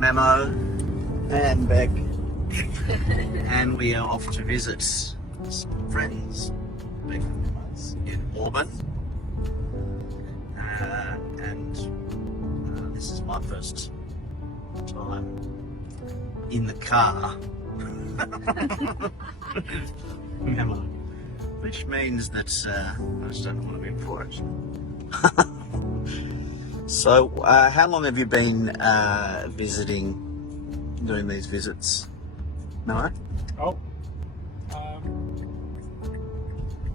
Memo and Beck, and we are off to visit some friends in Auburn. And this is my first time in the car. Memo, which means that I just don't want to be for it. So, how long have you been doing these visits? No?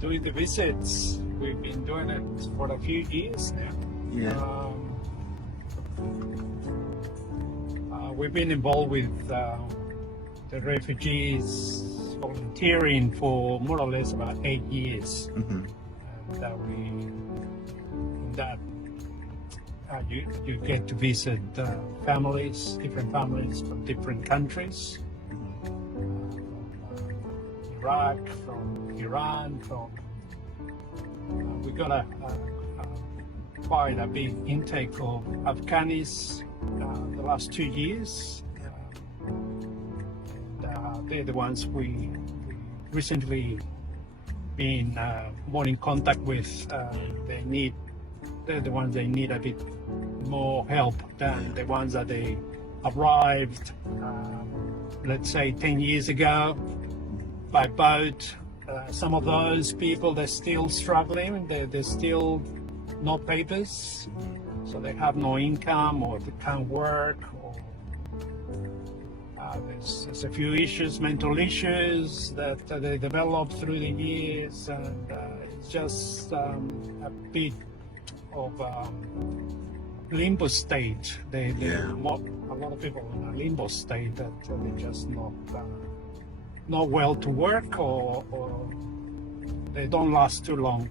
Doing the visits, we've been doing it for a few years now. Yeah. We've been involved with the refugees volunteering for more or less about 8 years. Mm-hmm. And you get to visit families, different families from different countries, from Iraq, from Iran, we got quite a big intake of Afghanis the last 2 years. They're the ones we recently been more in contact with. They're the ones they need a bit more help than the ones that they arrived, let's say 10 years ago by boat. Some of those people, they're still struggling. They're still no papers, so they have no income or they can't work. There's a few issues, mental issues that they developed through the years, and it's just a bit of limbo state. A lot of people in a limbo state that they're just not well to work, or they don't last too long.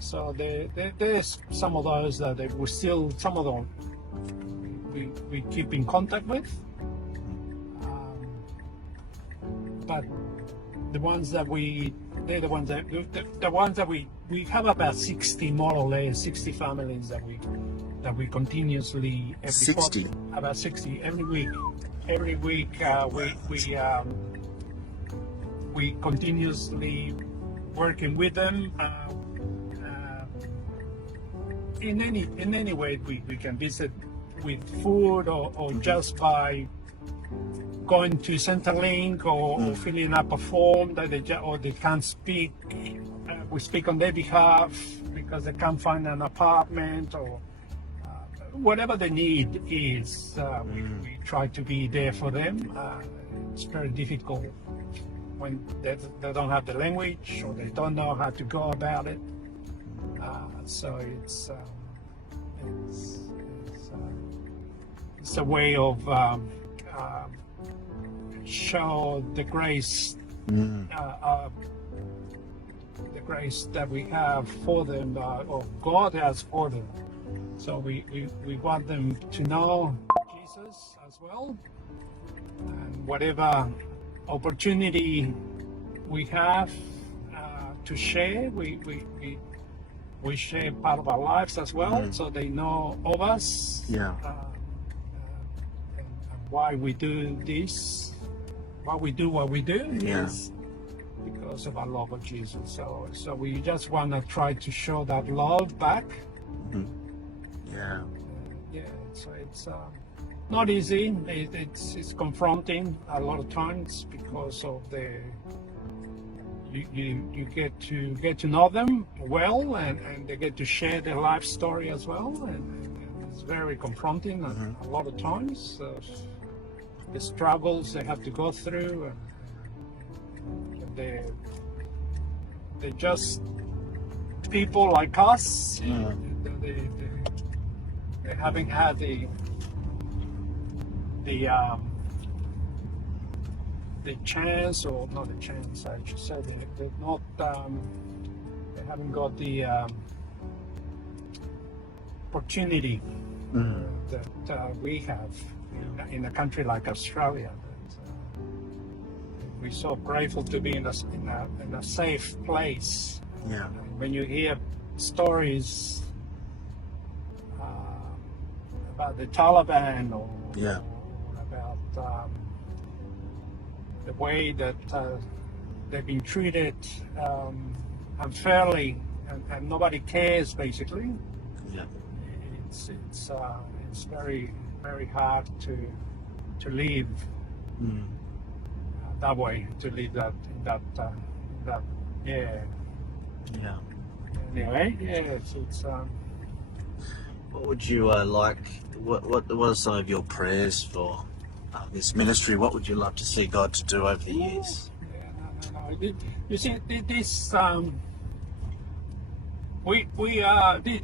So there's some of those that some of them we keep in contact with. But the ones that we have about 60, more or less 60 families that we continuously about 60 every week. Every week we continuously working with them. In any way we can visit with food or just by going to Centrelink or filling up a form that they can't speak. We speak on their behalf because they can't find an apartment or whatever the need is. We try to be there for them. It's very difficult when they don't have the language or they don't know how to go about it. So it's a way of show the grace, the grace that we have for them, or God has for them. So we want them to know Jesus as well, and whatever opportunity we have to share, we share part of our lives as well, so they know of us. Yeah. And why we do this. Why we do what we do is because of our love of Jesus. So we just want to try to show that love back. So it's not easy. It's confronting a lot of times because of you get to know them well, and they get to share their life story as well, and it's very confronting a lot of times. The struggles they have to go through, and they're just people like us. They haven't had the chance, or not the chance, I should say, they haven't got the opportunity that we have in a country like Australia. We're so grateful to be in a safe place. Yeah. When you hear stories about the Taliban or Yeah. about the way that they've been treated unfairly, and nobody cares. Basically, Yeah. it's very very hard to live that way, to live that yeah. Yeah. Anyway, yeah, it's What would you like? What are some of your prayers for this ministry? What would you love to see God to do over the years? yeah, no. You see, this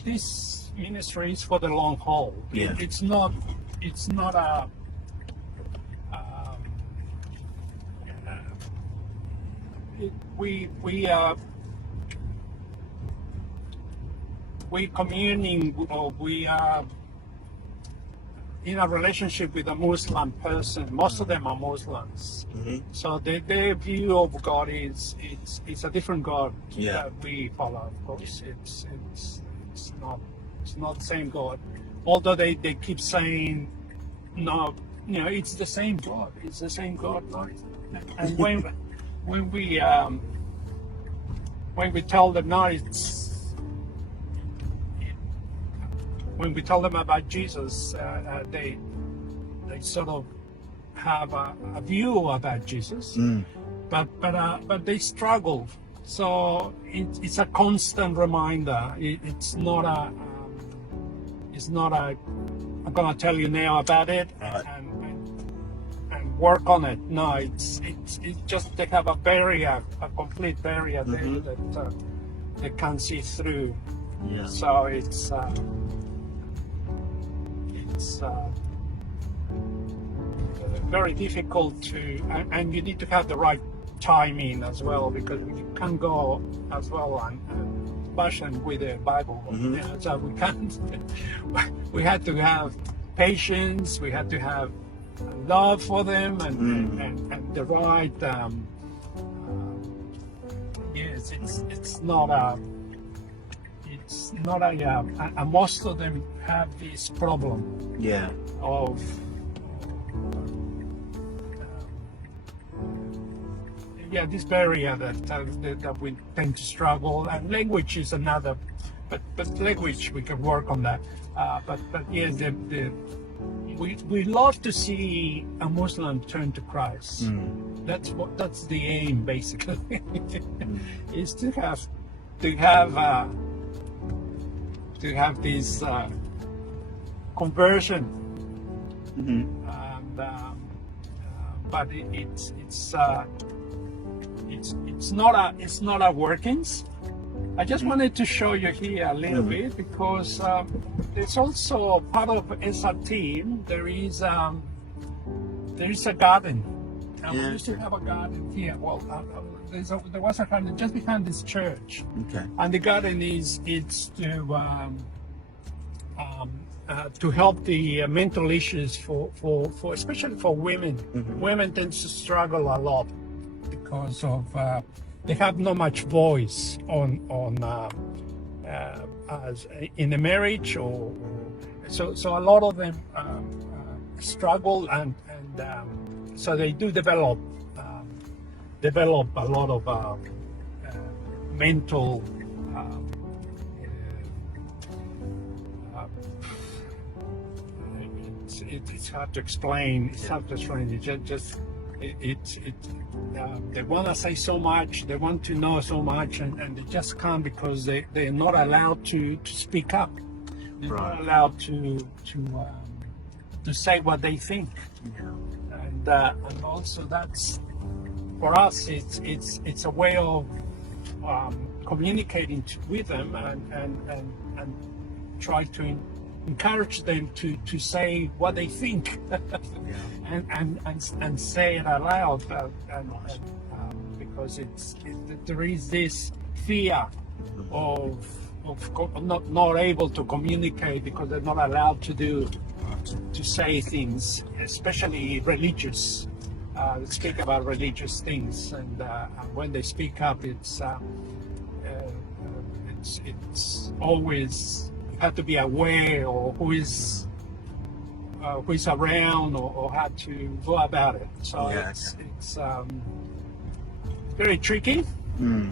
this ministry is for the long haul. Yeah. It's not a we communing, or we are in a relationship with a Muslim person. Most of them are Muslims, so their view of God is it's a different God that we follow. Of course, it's not the same God. Although they keep saying no, it's the same God. It's the same God, right? And when we tell them no, when we tell them about Jesus, they sort of have a view about Jesus, but they struggle. So it's a constant reminder. It's not a I'm gonna tell you now about it and work on it. No, it's just they have a barrier, a complete barrier there that they can't see through. Yeah. So it's very difficult to, and you need to have the right timing as well, because you can't go as well and bash them with the Bible. So we can't. We had to have patience. We had to have love for them and the right. Yes, it's not a. It's not a. And most of them have this problem. Yeah. Of this barrier that we tend to struggle, and language is another, but language we can work on that. But yes, we love to see a Muslim turn to Christ. That's the aim, basically, is to have this conversion. And but it's not a workings. I just wanted to show you here a little bit, because it's also part of our team. There is a garden. And we used to have a garden here. Well, there was a garden just behind this church. Okay. And the garden it's to help the mental issues for especially for women. Women tend to struggle a lot because of they have not much voice on as in the marriage, or so a lot of them struggle, and so they do develop a lot of mental it's hard to explain. It's hard to explain. They want to say so much, they want to know so much, and they just can't, because they're not allowed to speak up. They're not allowed to say what they think. And also that's, for us, it's a way of communicating with them and try to encourage them to say what they think and say it aloud, because there is this fear of not able to communicate, because they're not allowed to say things, especially religious. Speak about religious things, and when they speak up, it's always have to be aware of who is who is around or how to go about it. So Yeah, it's very tricky, Mm.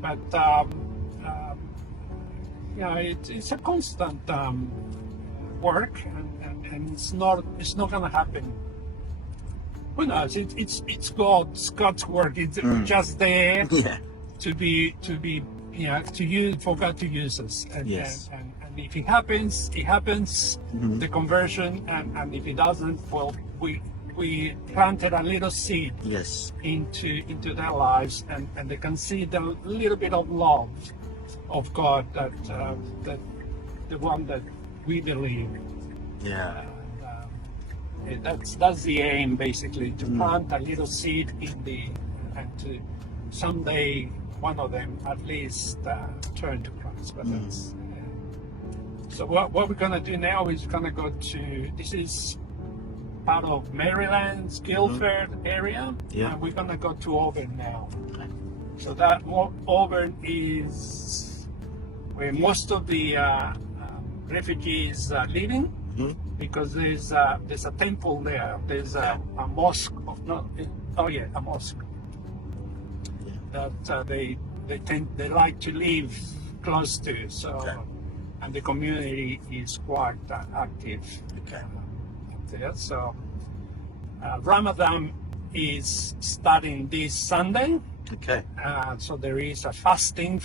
but it's a constant work, and it's not going to happen. Who knows? It's God's work. It's just there Yeah. to be to use for God to use us. And, Yes. and if it happens, it happens. Mhm. The conversion, and if it doesn't, well, we planted a little seed Yes. into their lives, and they can see the little bit of love of God that the one that we believe. Yeah. And, that's the aim, basically, to plant a little seed and to someday one of them at least turn to Christ. But that's so what we're gonna do now is we're gonna go to, this is part of Maryland's Guilford area, Yeah. and we're gonna go to Auburn now. So that Auburn is where most of the refugees are living, because there's a temple there. There's a mosque. A mosque that they like to live close to. So, and the community is quite active up there. So Ramadan is starting this Sunday. Okay. So there is a fasting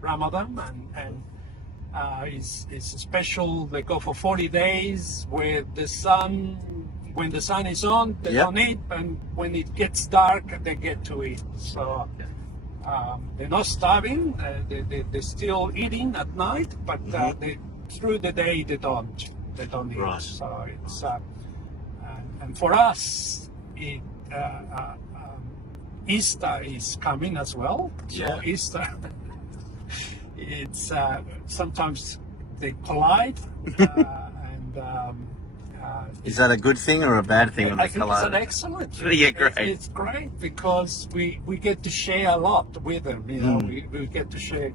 Ramadan, and it's special. They go for 40 days where when the sun is on, they don't eat, and when it gets dark, they get to eat. So they're not starving. They're still eating at night, but through the day they don't eat. Right. So it's and for us, Easter is coming as well. So Yeah. Easter, it's sometimes they collide, and Is that a good thing or a bad thing when I they think it's collide? an excellent thing. Yeah, great. It's great because we get to share a lot with them. You know, we get to share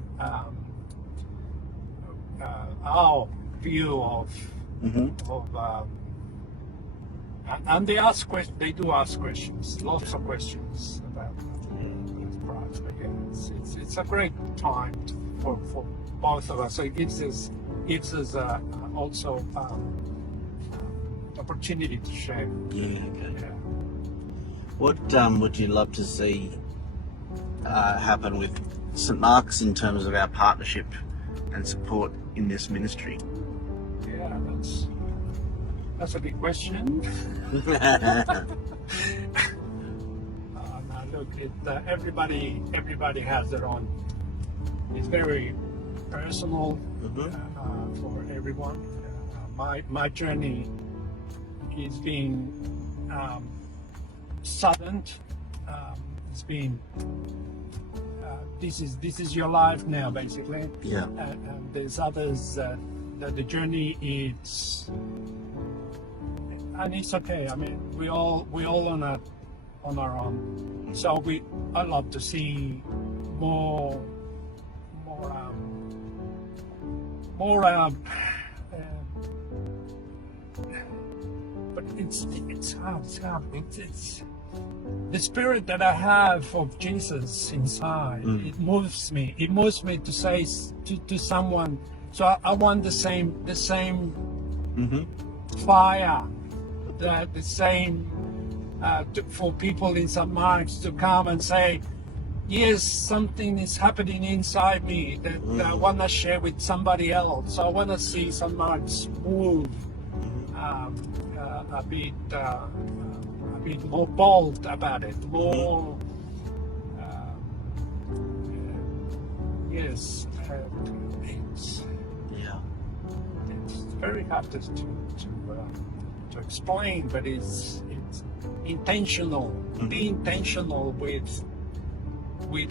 our view of and they ask questions. They do ask questions, lots of questions about Christ. But yeah, it's a great time for both of us. So it gives us also opportunity to share. Yeah. Okay. Yeah. What would you love to see happen with St. Mark's in terms of our partnership and support in this ministry? Yeah, that's a big question. Now look, everybody has their own. It's very personal for everyone. My journey is being sudden. It's been this is your life now, basically. Yeah. And there's others that the journey is, and it's okay. I mean, we all on our own. So I love to see more. But it's hard. It's the spirit that I have of Jesus inside. It moves me. It moves me to say to someone. So I want the same fire, the same for people in St. Mark's to come and say, yes, something is happening inside me that I want to share with somebody else. So I want to see St. Mark's move a bit more bold about it, more yes. It's very hard to explain, but it's intentional. Be intentional with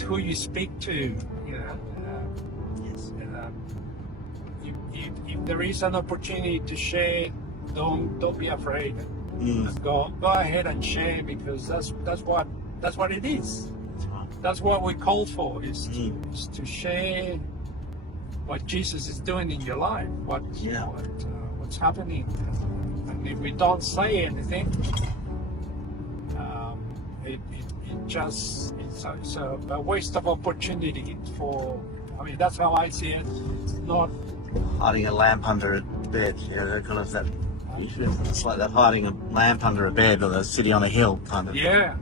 who you speak to. You know, if there is an opportunity to share, don't be afraid. Go ahead and share, because that's what it is. That's what we're called for, is to share what Jesus is doing in your life, what's happening, and if we don't say anything, it just it's a waste of opportunity for. I mean, that's how I see it. It's not Hiding a lamp under a bed. Yeah, they call it that. It's like that, hiding a lamp under a bed or a city on a hill kind of. Yeah.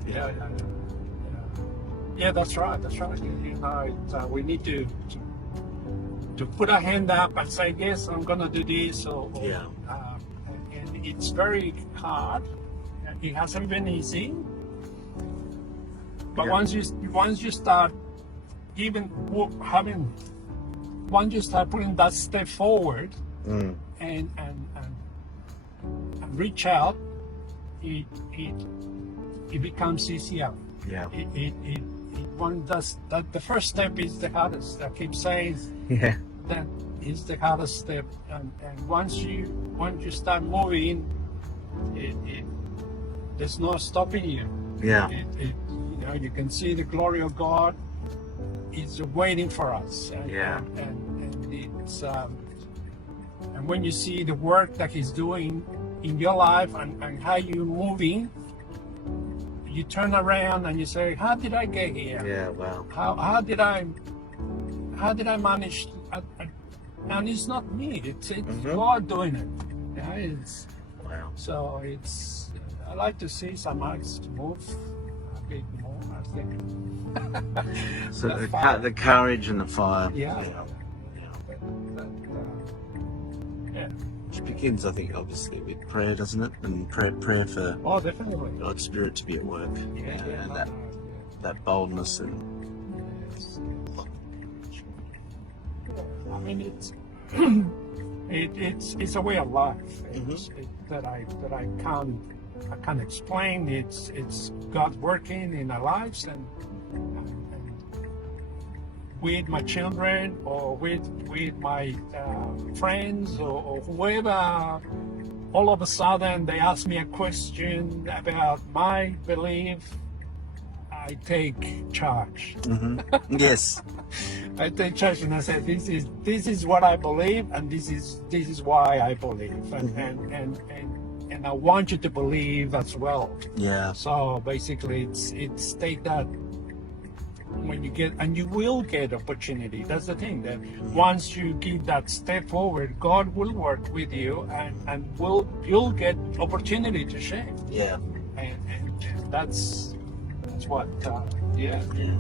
That's right. You know, we need to put our hand up and say, yes, I'm gonna do this. And it's very hard. It hasn't been easy. But once you start once you start putting that step forward and reach out, it becomes easier. Yeah. One does that. The first step is the hardest. I keep saying that is the hardest step, and once you start moving, there's no stopping you. Yeah. You know, you can see the glory of God is waiting for us. And it's and when you see the work that He's doing in your life and how you're moving, you turn around and you say, how did I get here? Yeah, wow. How did I manage? And it's not me, it's God doing it. Yeah, it's Wow. so it's I like to see some acts move a bit more, I think. So The the, fire. the courage and the fire. Yeah. Which begins, I think, obviously with prayer, doesn't it? And prayer for Oh, definitely. God's Spirit to be at work. And that boldness and I mean, it's a way of life that I can't explain. It's God working in our lives and with my children or with my friends or whoever. All of a sudden, they ask me a question about my belief. I take charge. yes. I take charge and I say, this is what I believe, and this is why I believe, and I want you to believe as well. Yeah. So basically, it's take that when you get, and you will get opportunity. That's the thing, that once you give that step forward, God will work with you, and you'll get opportunity to share. Yeah. And that's what. Yeah. Yeah.